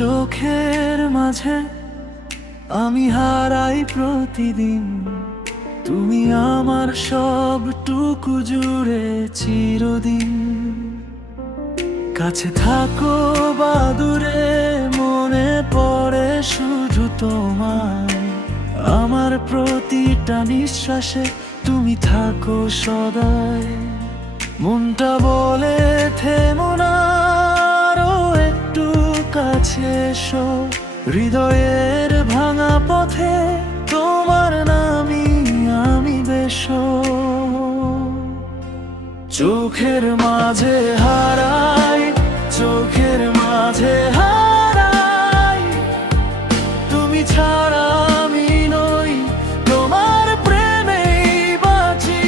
চোখের মাঝে আমি হারাই প্রতিদিন, তুমি আমার সবটুকু জুড়ে চিরদিন। কাছে থাকো বা দূরে মনে পড়ে শুধু তোমায়, আমার প্রতিটা নিঃশ্বাসে তুমি থাকো সদাই। মনটা বলে থেমো না, আরো একটু কাছে এসো, হৃদয়ের ভাঙা পথে তোমার নামই আমি বেশো। চোখের মাঝে হারাই, চোখের মাঝে হারাই, তুমি ছাড়া আমি নই, তোমার প্রেমেই বাঁচি।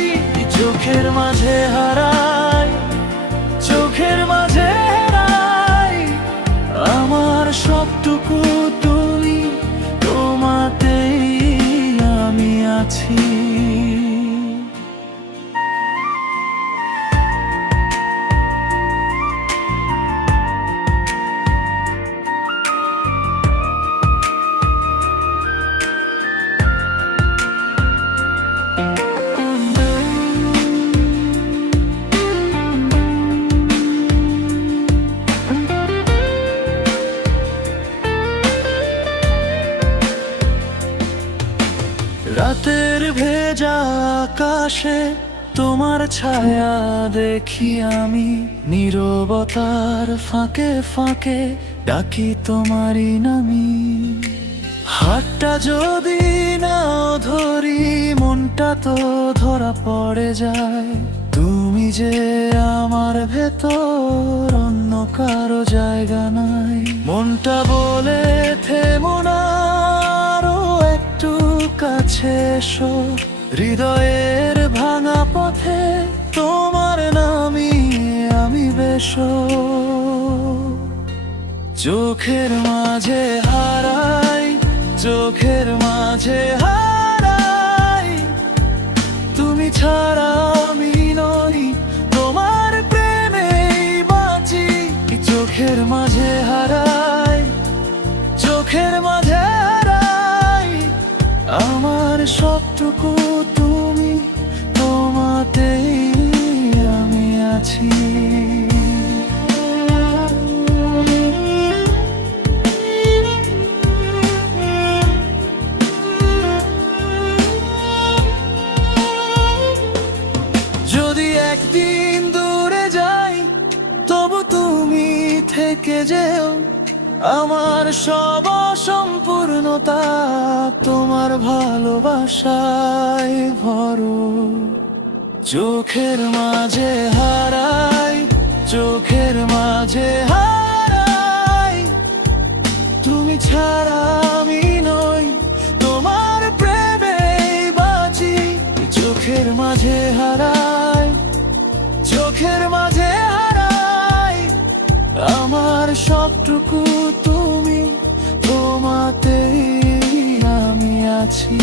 চোখের মাঝে হারাই, চোখের মাঝে হারাই, আমার সবটুকু তুমি, তোমাতেই আমি আছি। রাতের ভেজা আকাশে তোমার ছায়া দেখি আমি, নীরবতার ফাঁকে ফাঁকে ডাকি তোমারই নামি। হাতটা যদি নাও ধরি মনটা তো ধরা পড়ে যায়, তুমি যে আমার ভেতর অন্য কারো জায়গা নাই। মনটা বলে থেমো না, আরো একটু কাছে এসো, হৃদয়ের ভাঙা পথে তোমার নামই আমি বেশো। চোখের মাঝে হারাই, চোখের মাঝে হারাই, তুমি ছাড়া আমি নই, তোমার প্রেমেই বাঁচি। চোখের মাঝে হারাই, চোখের মাঝে হারাই, আমার সবটুকু তুমি, তোমাতেই আমি আছি। যদি একদিন দূরে যাই তবু তুমি থেকে যেও, আমার সব অসম্পূর্ণতা তোমার ভালোবাসায় ভরো। চোখের মাঝে হারাই, চোখের মাঝে হারাই, তুমি ছাড়া আমি নই, তোমার প্রেমেই বাঁচি। চোখের মাঝে হারাই, চোখের মাঝে হারাই, আমার সবটুকু তুমি, তোমাতেই আমি আছি।